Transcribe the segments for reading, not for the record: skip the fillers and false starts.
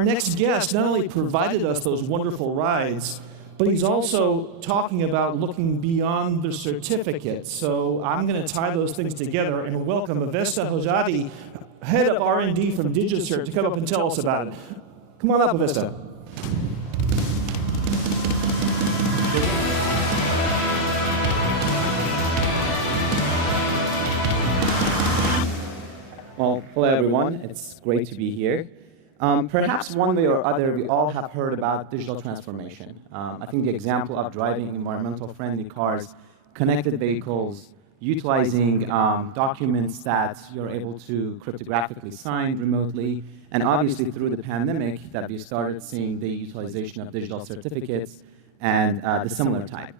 our next guest not only provided us those wonderful rides, but he's also talking about looking beyond the certificate. So I'm going to tie those things together and welcome Avesta Hojjati, head of R&D from DigiCert, to come up and tell us about it. Come on up, Avesta. Well, hello everyone. It's great to be here. Perhaps one way or other, we all have heard about digital transformation. I think the example of driving environmental-friendly cars, connected vehicles, utilizing documents that you're able to cryptographically sign remotely, and obviously through the pandemic that we started seeing the utilization of digital certificates and the similar type.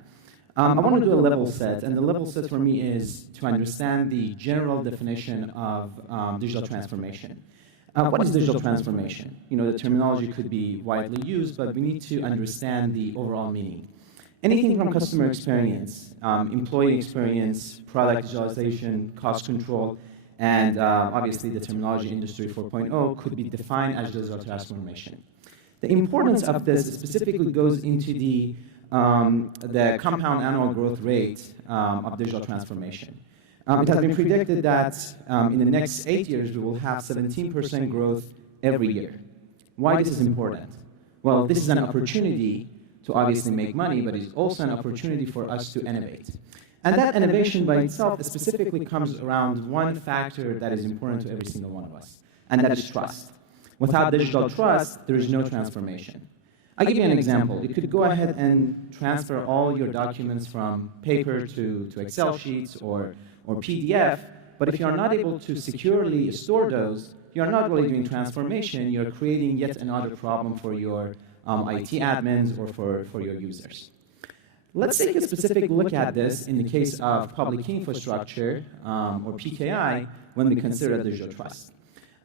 I want to do a level set, and the level set for me is to understand the general definition of digital transformation. What is digital transformation? You know, the terminology could be widely used, but we need to understand the overall meaning. Anything from customer experience, employee experience, product digitalization, cost control, and obviously the terminology Industry 4.0 could be defined as digital transformation. The importance of this specifically goes into the compound annual growth rate of digital transformation. It has been predicted that in the next 8 years, we will have 17% growth every year. Why this is important? Well, this is an opportunity to obviously make money, but it's also an opportunity for us to innovate. And that innovation by itself specifically comes around one factor that is important to every single one of us, and that is trust. Without digital trust, there is no transformation. I'll give you an example. You could go ahead and transfer all your documents from paper to Excel sheets or PDF, but if you're not able to securely store those, you're not really doing transformation, you're creating yet another problem for your IT admins or for your users. Let's take a specific look at this in the case of public key infrastructure, or PKI, when we consider digital trust.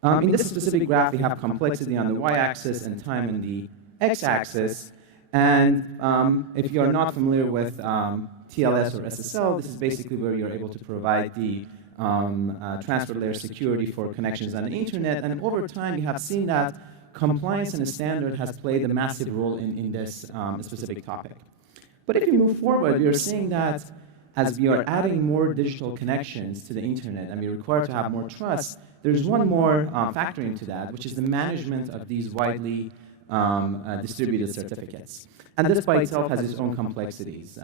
In this specific graph, we have complexity on the y-axis and time on the x-axis, and if you're not familiar with TLS or SSL, this is basically where you're able to provide the transfer layer security for connections on the internet, and over time you have seen that compliance and the standard has played a massive role in this specific topic. But if you move forward, we are seeing that as we are adding more digital connections to the internet and we require to have more trust, there's one more factor into that, which is the management of these widely distributed certificates. And this by itself has its own complexities.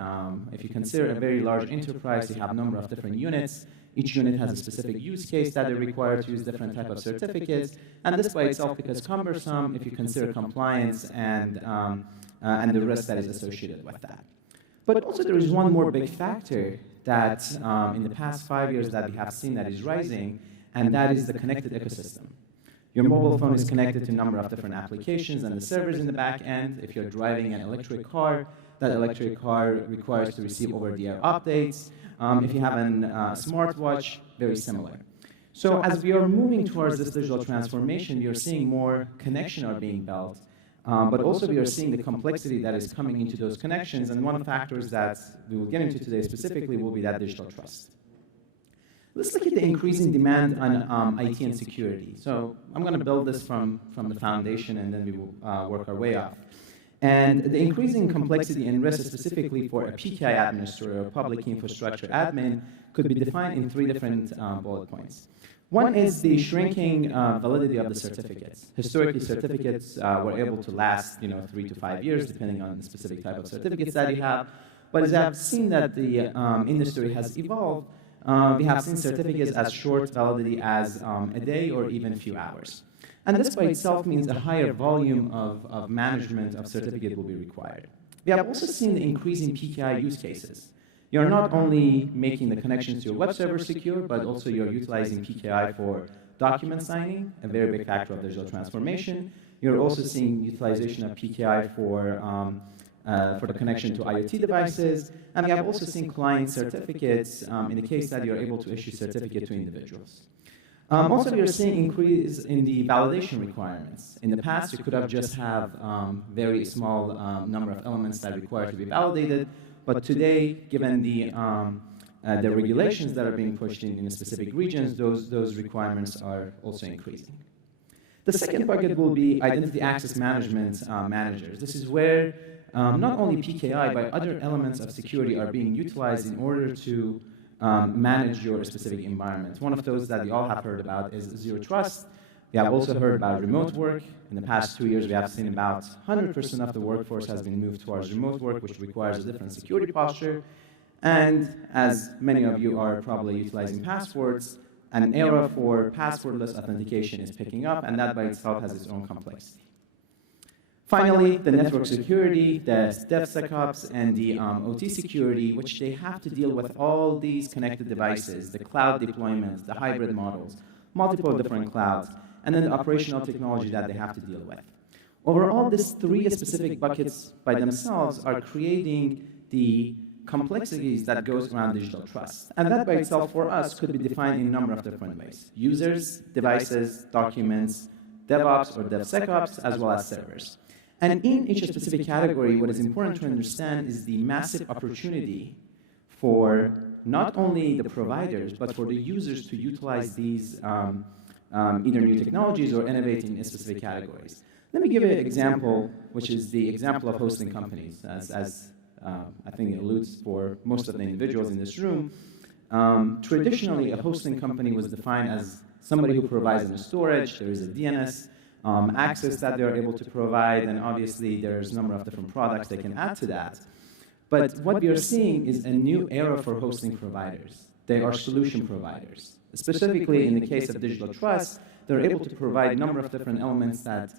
If you consider a very large enterprise, you have a number of different units. Each unit has a specific use case that they require to use different type of certificates. And this by itself becomes cumbersome if you consider compliance and the risk that is associated with that. But also there is one more big factor that in the past 5 years that we have seen that is rising, and that is the connected ecosystem. Your mobile phone is connected to a number of different applications and the servers in the back end. If you're driving an electric car, that electric car requires to receive over-the-air updates. If you have a smartwatch, very similar. So as we are moving towards this digital transformation, we are seeing more connections are being built, but also we are seeing the complexity that is coming into those connections, and one of the factors that we will get into today specifically will be that digital trust. Let's look at the increasing demand on IT and security. So I'm going to build this from the foundation, and then we will work our way up. And the increasing complexity and risk specifically for a PKI administrator or public key infrastructure admin could be defined in 3 different bullet points. One is the shrinking validity of the certificates. Historically, certificates were able to last 3 to 5 years, depending on the specific type of certificates that you have. But as I've seen that the industry has evolved, we have seen certificates as short validity as a day or even a few hours. And this by itself means a higher volume of management of certificate will be required. We have also seen the increasing PKI use cases. You're not only making the connections to your web server secure, but also you're utilizing PKI for document signing, a very big factor of digital transformation. You're also seeing utilization of PKI for the connection to IoT devices, and we have also seen client certificates in the case that you're able to issue certificate to individuals. Also, we are seeing increase in the validation requirements. In the past, you could have just have very small number of elements that require to be validated, but today, given the regulations that are being pushed in specific regions, those requirements are also increasing. The second bucket will be identity access management managers. This is where not only PKI, but other elements of security are being utilized in order to manage your specific environment. One of those that you all have heard about is Zero Trust. We have also heard about remote work. In the past 2 years, we have seen about 100% of the workforce has been moved towards remote work, which requires a different security posture. And as many of you are probably utilizing passwords, an era for passwordless authentication is picking up, and that by itself has its own complexity. Finally, the network security, the DevSecOps, and the OT security, which they have to deal with all these connected devices, the cloud deployments, the hybrid models, multiple different clouds, and then the operational technology that they have to deal with. Overall, these three specific buckets by themselves are creating the complexities that goes around digital trust. And that by itself for us could be defined in a number of different ways. Users, devices, documents, DevOps or DevSecOps, as well as servers. And in each specific category, what is important to understand is the massive opportunity for not only the providers, but for the users to utilize these either new technologies or innovate in specific categories. Let me give you an example, which is the example of hosting companies, as I think it alludes for most of the individuals in this room. Traditionally, a hosting company was defined as somebody who provides the storage, there is a DNS access that they're able to provide, and obviously there's a number of different products they can add to that. But what we are seeing is a new era for hosting providers. They are solution providers. Specifically, in the case of digital trust, they're able to provide a number of different elements that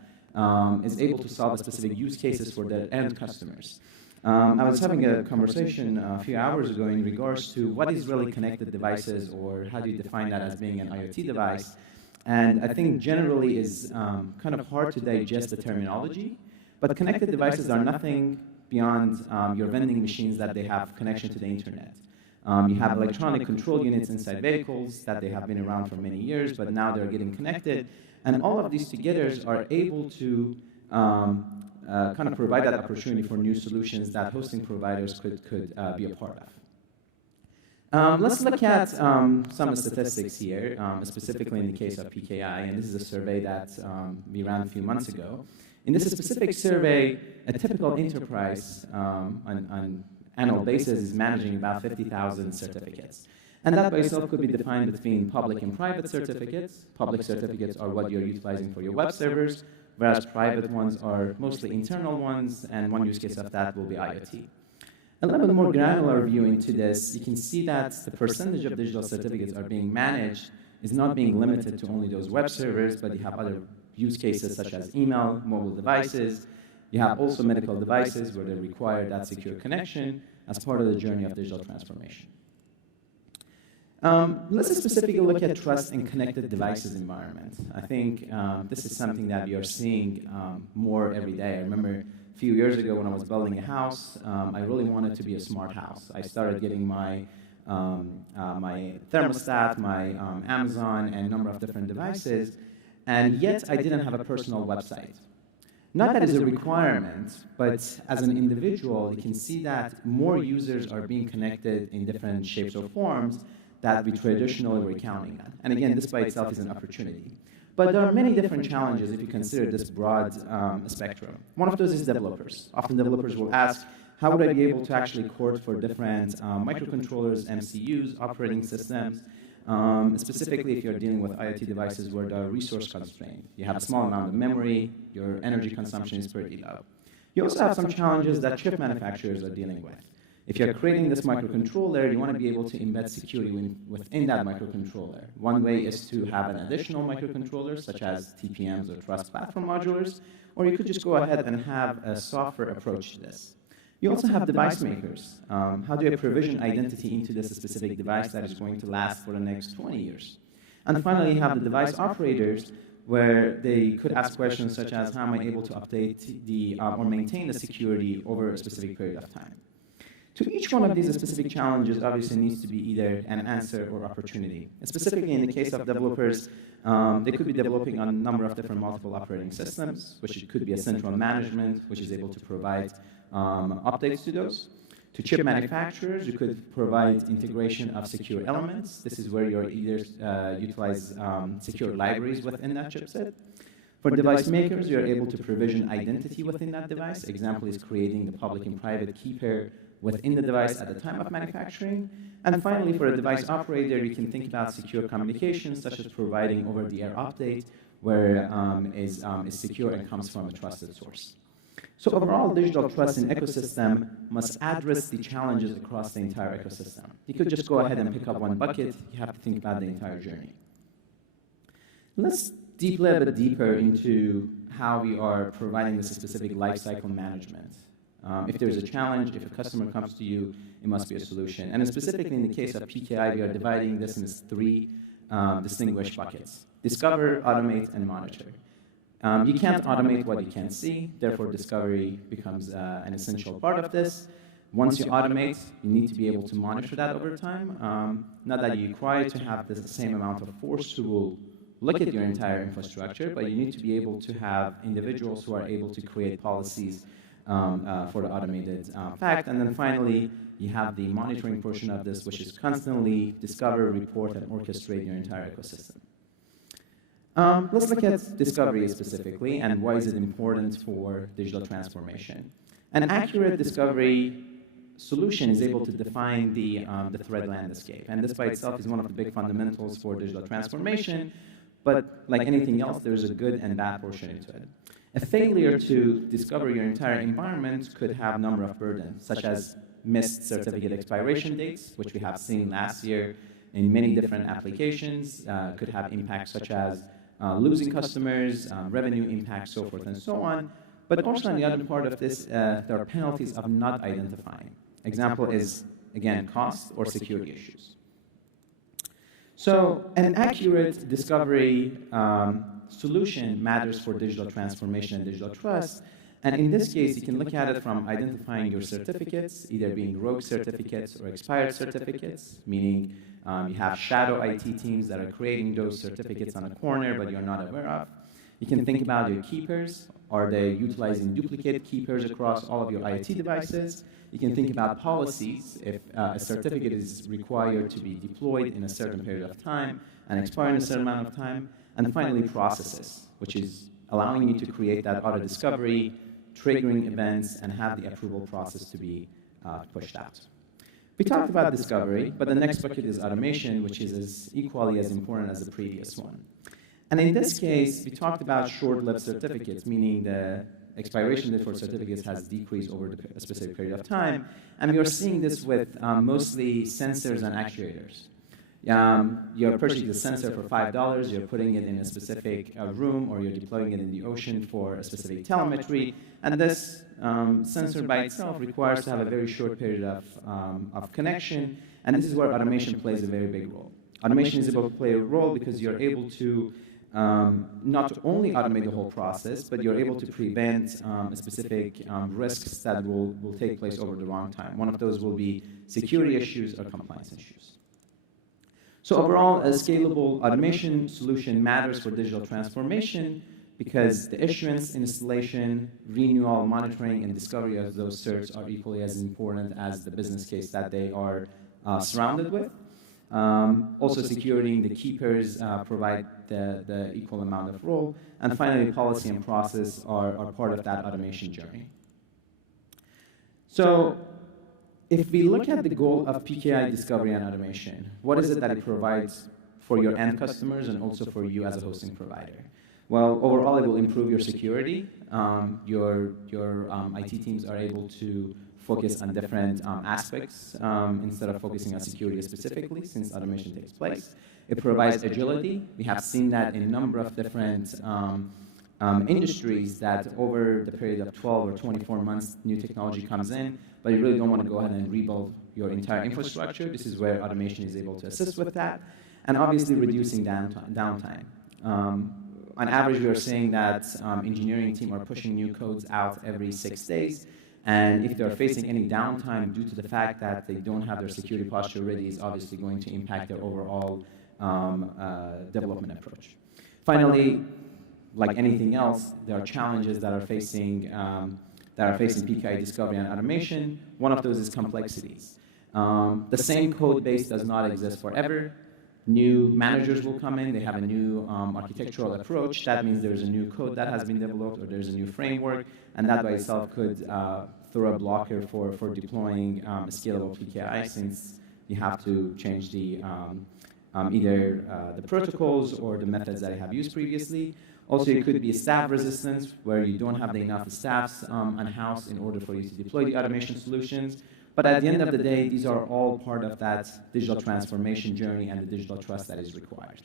is able to solve specific use cases for their end customers. I was having a conversation a few hours ago in regards to what is really connected devices, or how do you define that as being an IoT device. And I think generally is kind of hard to digest the terminology, but connected devices are nothing beyond your vending machines that they have connection to the internet. You have electronic control units inside vehicles that they have been around for many years, but now they're getting connected. And all of these together are able to kind of provide that opportunity for new solutions that hosting providers could be a part of. Let's look at some statistics here, specifically in the case of PKI, and this is a survey that we ran a few months ago. In this specific survey, a typical enterprise on annual basis is managing about 50,000 certificates. And that by itself could be defined between public and private certificates. Public certificates are what you're utilizing for your web servers, whereas private ones are mostly internal ones, and one use case of that will be IoT. A little bit more granular view into this, you can see that the percentage of digital certificates are being managed is not being limited to only those web servers, but you have other use cases such as email, mobile devices. You have also medical devices where they require that secure connection as part of the journey of digital transformation. Let's specifically look at trust in connected devices environment. I think this is something that we are seeing more every day. I remember a few years ago when I was building a house, I really wanted to be a smart house. I started getting my my thermostat, my Amazon, and a number of different devices, and yet I didn't have a personal website. Not that it's a requirement, but as an individual, you can see that more users are being connected in different shapes or forms that we traditionally were counting on. And again, this by itself is an opportunity. But there are many different challenges if you consider this broad spectrum. One of those is developers. Often developers will ask, how would I be able to actually court for different microcontrollers, MCUs, operating systems, specifically if you're dealing with IoT devices where they're resource constrained. You have a small amount of memory, your energy consumption is pretty low. You also have some challenges that chip manufacturers are dealing with. If you're creating this microcontroller, you want to be able to embed security within that microcontroller. One way is to have an additional microcontroller, such as TPMs or Trust Platform Modulars, or you could just go ahead and have a software approach to this. You also have device makers. How do I provision identity into this specific device that is going to last for the next 20 years? And finally, you have the device operators, where they could ask questions such as, how am I able to update the or maintain the security over a specific period of time? To each one of these specific challenges, obviously needs to be either an answer or opportunity. And specifically in the case of developers, they could be developing on a number of different multiple operating systems, which could be a central management, which is able to provide updates to those. To chip manufacturers, you could provide integration of secure elements. This is where you're either utilize secure libraries within that chipset. For device makers, you're able to provision identity within that device. Example is creating the public and private key pair within the device at the time of manufacturing. And finally, for a device operator, you can think about secure communications, such as providing over-the-air update, where is secure and comes from a trusted source. So overall, digital trust in ecosystem must address the challenges across the entire ecosystem. You could just go ahead and pick up one bucket. You have to think about the entire journey. Let's deep a bit deeper into how we are providing this specific lifecycle management. If there's a challenge, if a customer comes to you, it must be a solution. And specifically in the case of PKI, we are dividing this into three distinguished buckets: discover, automate, and monitor. You can't automate what you can't see, therefore discovery becomes an essential part of this. Once you automate, you need to be able to monitor that over time. Not that you require to have the same amount of force to look at your entire infrastructure, but you need to be able to have individuals who are able to create policies for the automated fact. And then finally, you have the monitoring portion of this, which is constantly discover, report, and orchestrate your entire ecosystem. Let's look at discovery specifically, and why is it important for digital transformation. An accurate discovery solution is able to define the threat landscape, and this by itself is one of the big fundamentals for digital transformation. But like anything else, there's a good and bad portion into it. A failure to discover your entire environment could have a number of burdens, such as missed certificate expiration dates, which we have seen last year in many different applications, could have impacts such as losing customers, revenue impacts, so forth and so on. But also on the other part of this, there are penalties of not identifying. Example is, again, cost or security issues. So an accurate discovery solution matters for digital transformation and digital trust. And in this case, you can look at it from identifying your certificates, either being rogue certificates or expired certificates, meaning you have shadow IT teams that are creating those certificates on a corner, but you're not aware of. You can think about your keepers. Are they utilizing duplicate keepers across all of your IoT devices? You can think about policies. If a certificate is required to be deployed in a certain period of time and expire in a certain amount of time. And finally, processes, which is allowing you to create that auto discovery, triggering events, and have the approval process to be pushed out. We talked about discovery, but the next bucket is automation, which is equally as important as the previous one. And in this case, we talked about short-lived certificates, meaning the expiration date for certificates has decreased over a specific period of time. And we are seeing this with mostly sensors and actuators. You're purchasing a sensor for $5, you're putting it in a specific room, or you're deploying it in the ocean for a specific telemetry. And this sensor by itself requires to have a very short period of connection. And this is where automation plays a very big role. Automation is able to play a role because you're able to not only automate the whole process, but you're able to prevent specific risks that will take place over the long time. One of those will be security issues or compliance issues. So overall, a scalable automation solution matters for digital transformation because the issuance, installation, renewal, monitoring, and discovery of those certs are equally as important as the business case that they are surrounded with. Also, securing the keepers provide the equal amount of role. And finally, policy and process are part of that automation journey. So if we look at the goal of PKI discovery and automation, what is it that it provides for your end customers and also for you as a hosting provider? Well, overall, it will improve your security. Your IT teams are able to focus on different aspects instead of focusing on security specifically, since automation takes place. It provides agility. We have seen that in a number of different industries that over the period of 12 or 24 months, new technology comes in, but you really don't want to go ahead and rebuild your entire infrastructure. This is where automation is able to assist with that, and obviously reducing downtime. On average, we are saying that engineering team are pushing new codes out every 6 days, and if they're facing any downtime due to the fact that they don't have their security posture ready, is obviously going to impact their overall development approach. Finally, like anything else, there are challenges that are facing PKI discovery and automation. One of those is complexities. The same code base does not exist forever. New managers will come in, they have a new architectural approach. That means there's a new code that has been developed, or there's a new framework, and that by itself could throw a blocker for deploying a scalable PKI, since you have to change the either the protocols or the methods that you have used previously. Also, it could be staff resistance, where you don't have enough staffs in-house in order for you to deploy the automation solutions. But at the end of the day, these are all part of that digital transformation journey and the digital trust that is required.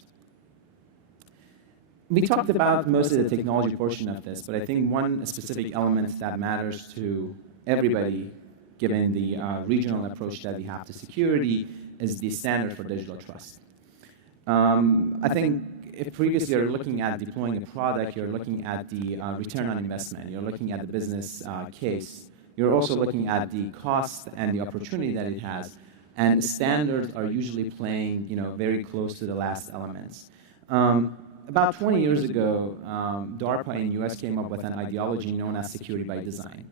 We talked about most of the technology portion of this, but I think one specific element that matters to everybody, given the regional approach that we have to security, is the standard for digital trust. I think if previously you're looking at deploying a product, you're looking at the return on investment, you're looking at the business case, you're also looking at the cost and the opportunity that it has, and standards are usually playing, very close to the last elements. About 20 years ago, DARPA in the US came up with an ideology known as security by design.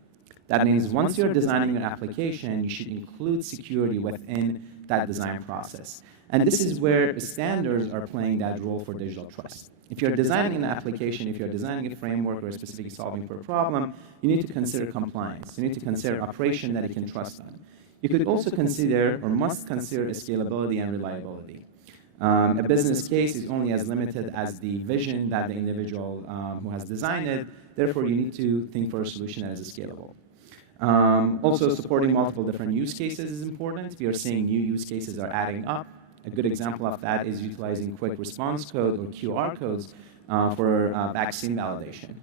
That means once you're designing an application, you should include security within that design process. And this is where standards are playing that role for digital trust. If you're designing an application, if you're designing a framework or specifically solving for a problem, you need to consider compliance. You need to consider operation that you can trust on. You could also consider, or must consider, scalability and reliability. A business case is only as limited as the vision that the individual who has designed it. Therefore, you need to think for a solution that is scalable. Also, supporting multiple different use cases is important. We are seeing new use cases are adding up. A good example of that is utilizing quick response code or QR codes for vaccine validation.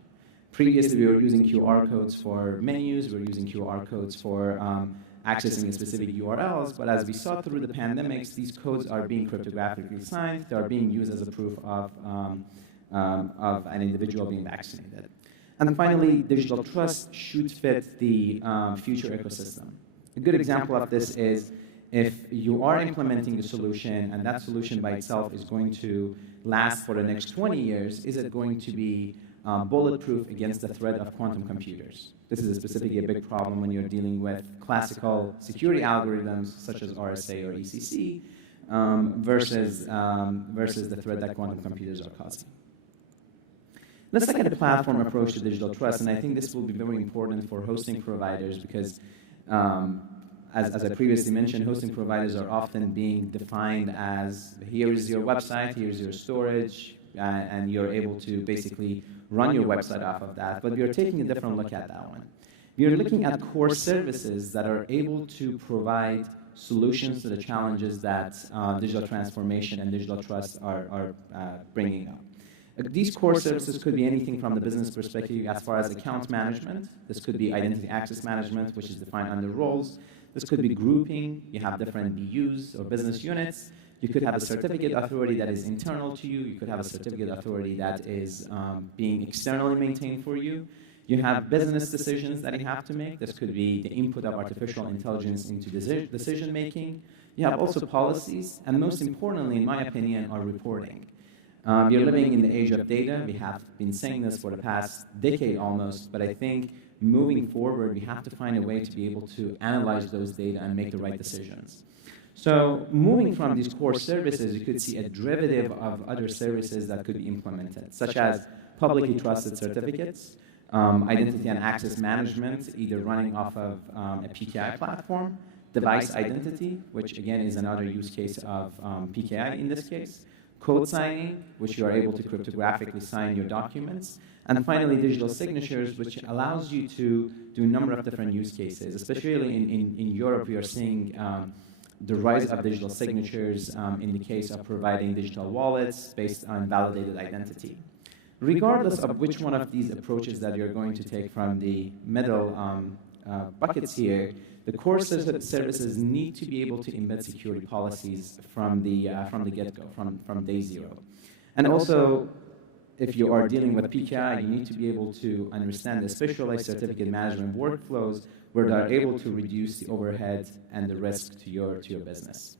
Previously, we were using QR codes for menus, we were using QR codes for accessing specific URLs, but as we saw through the pandemics, these codes are being cryptographically signed, they are being used as a proof of an individual being vaccinated. And finally, digital trust should fit the future ecosystem. A good example of this is if you are implementing a solution and that solution by itself is going to last for the next 20 years, is it going to be bulletproof against the threat of quantum computers? This is specifically a big problem when you're dealing with classical security algorithms such as RSA or ECC versus the threat that quantum computers are causing. Let's look at the platform approach to digital trust, and I think this will be very important for hosting providers because as I previously mentioned, hosting providers are often being defined as, here is your website, here's your storage, and you're able to basically run your website off of that. But we are taking a different look at that one. We are looking at core services that are able to provide solutions to the challenges that digital transformation and digital trust are bringing up. These core services could be anything from the business perspective as far as account management. This could be identity access management, which is defined under roles. This could be grouping. You have different BUs or business units. You could have a certificate authority that is internal to you. You could have a certificate authority that is being externally maintained for you. You have business decisions that you have to make. This could be the input of artificial intelligence into decision making. You have also policies, and most importantly, in my opinion, are reporting. We are living in the age of data. We have been saying this for the past decade almost, but I think moving forward, we have to find a way to be able to analyze those data and make the right decisions. So moving from these core services, you could see a derivative of other services that could be implemented, such as publicly trusted certificates, identity and access management, either running off of a PKI platform, device identity, which again is another use case of PKI in this case, code signing, which you are able to cryptographically sign your documents, and finally digital signatures, which allows you to do a number of different use cases. Especially in Europe, we are seeing the rise of digital signatures in the case of providing digital wallets based on validated identity. Regardless of which one of these approaches that you're going to take from the middle buckets here, the core services need to be able to embed security policies from the get-go, from day zero. And also, if you are dealing with PKI, you need to be able to understand the specialized certificate management workflows where they're able to reduce the overhead and the risk to your business.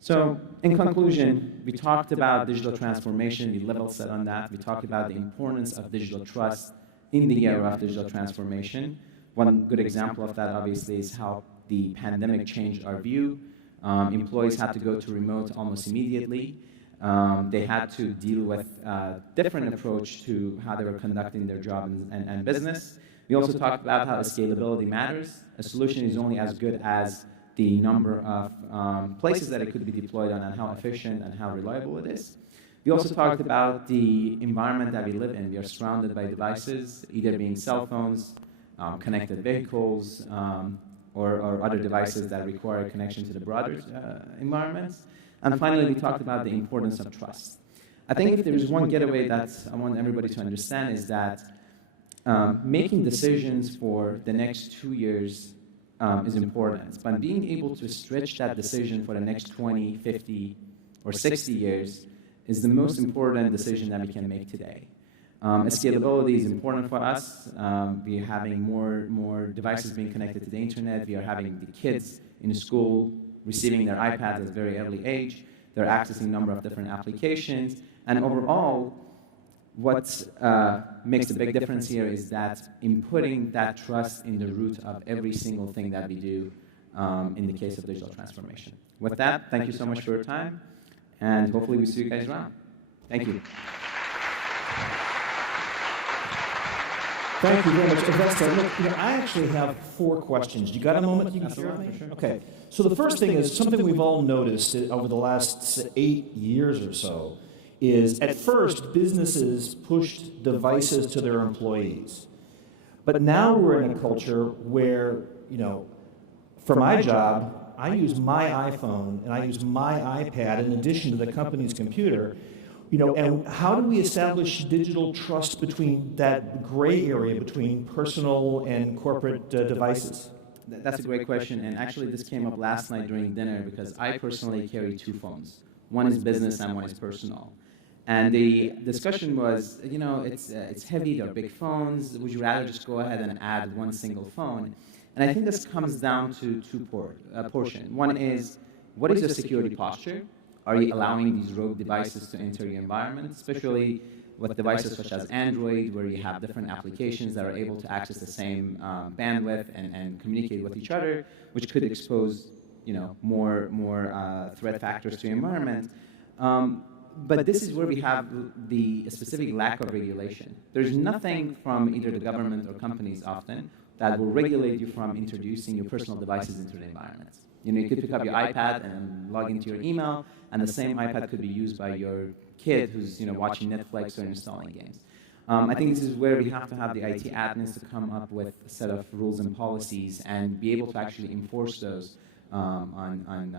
So, in conclusion, we talked about digital transformation, we level set on that. We talked about the importance of digital trust in the era of digital transformation. One good example of that, obviously, is how the pandemic changed our view. Employees had to go to remote almost immediately. They had to deal with a different approach to how they were conducting their job and business. We also talked about how scalability matters. A solution is only as good as the number of places that it could be deployed on and how efficient and how reliable it is. We also talked about the environment that we live in. We are surrounded by devices, either being cell phones, connected vehicles, or other devices that require connection to the broader environments. And finally, we talked about the importance of trust. I think if there is one getaway that I want everybody to understand is that making decisions for the next 2 years is important, but being able to stretch that decision for the next 20, 50, or 60 years is the most important decision that we can make today. Scalability is important for us. We are having more devices being connected to the internet. We are having the kids in school receiving their iPads at a very early age. They're accessing a number of different applications. And overall, what makes the big difference here is that in putting that trust in the root of every single thing that we do in the case of digital transformation. With that, thank you so much for your time, and hopefully we see you guys around. Thank you. Thank you very much, Avesta. Look, I actually have 4 questions. You got a moment you can share with me? Sure. Okay. So the first thing is something we've all noticed over the last 8 years or so is at first businesses pushed devices to their employees. But now we're in a culture where, for my job, I use my iPhone and I use my iPad in addition to the company's computer. And how do we establish digital trust between that gray area between personal and corporate devices? That's a great question, and actually this came up last night during dinner because I personally carry 2 phones. One is business and one is personal. And the discussion was, it's heavy, they're big phones, would you rather just go ahead and add one single phone? And I think this comes down to 2 portions. One is, what is your security posture? Are you allowing these rogue devices to enter your environment, especially with devices such as Android, where you have different applications that are able to access the same bandwidth and communicate with each other, which could expose, more threat factors to your environment. But this is where we have the specific lack of regulation. There's nothing from either the government or companies often that will regulate you from introducing your personal devices into the environment. You could pick up your iPad and log into your email, and the same iPad could be used by your kid who's watching Netflix or installing games. I think this is where we have to have the IT admins to come up with a set of rules and policies and be able to actually enforce those on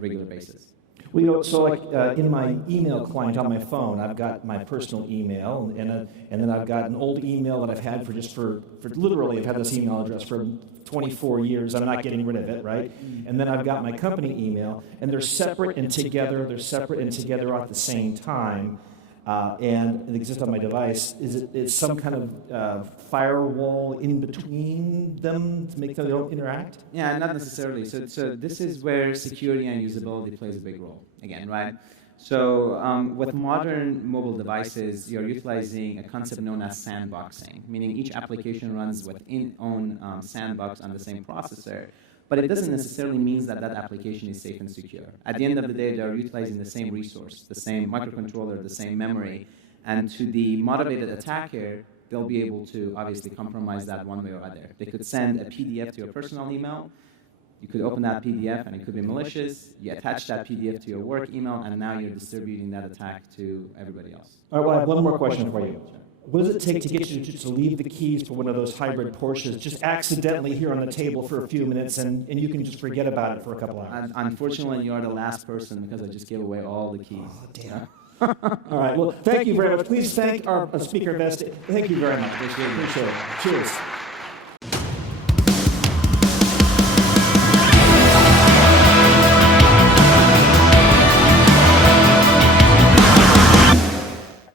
regular basis. Well, so like in my email client on my phone, I've got my personal email, and then I've got an old email that I've had for literally, I've had this email address for 24 years. I'm not getting rid of it, right? And then I've got my company email, and they're separate and together. They're separate and together at the same time, and it exists on my device. Is some kind of firewall in between them to make them they don't interact? Yeah, not necessarily. So this is where security and usability plays a big role again, right? So with modern mobile devices, you're utilizing a concept known as sandboxing, meaning each application runs within its own sandbox on the same processor. But it doesn't necessarily mean that that application is safe and secure. At the end of the day, they're utilizing the same resource, the same microcontroller, the same memory. And to the motivated attacker, they'll be able to obviously compromise that one way or other. They could send a PDF to your personal email. You could open that PDF and it could be malicious. You attach that PDF to your work email, and now you're distributing that attack to everybody else. All right, well, I have one more question for you. What does it take to get you to leave the keys for one of those hybrid Porsches just accidentally here on the table for a few minutes, and you can just forget about it for a couple hours? Unfortunately, you're the last person because I just gave away all the keys. Oh, damn. All right, well, thank you very much. Please thank our speaker, Avesta. Thank you very much. Appreciate it. Appreciate it. Cheers.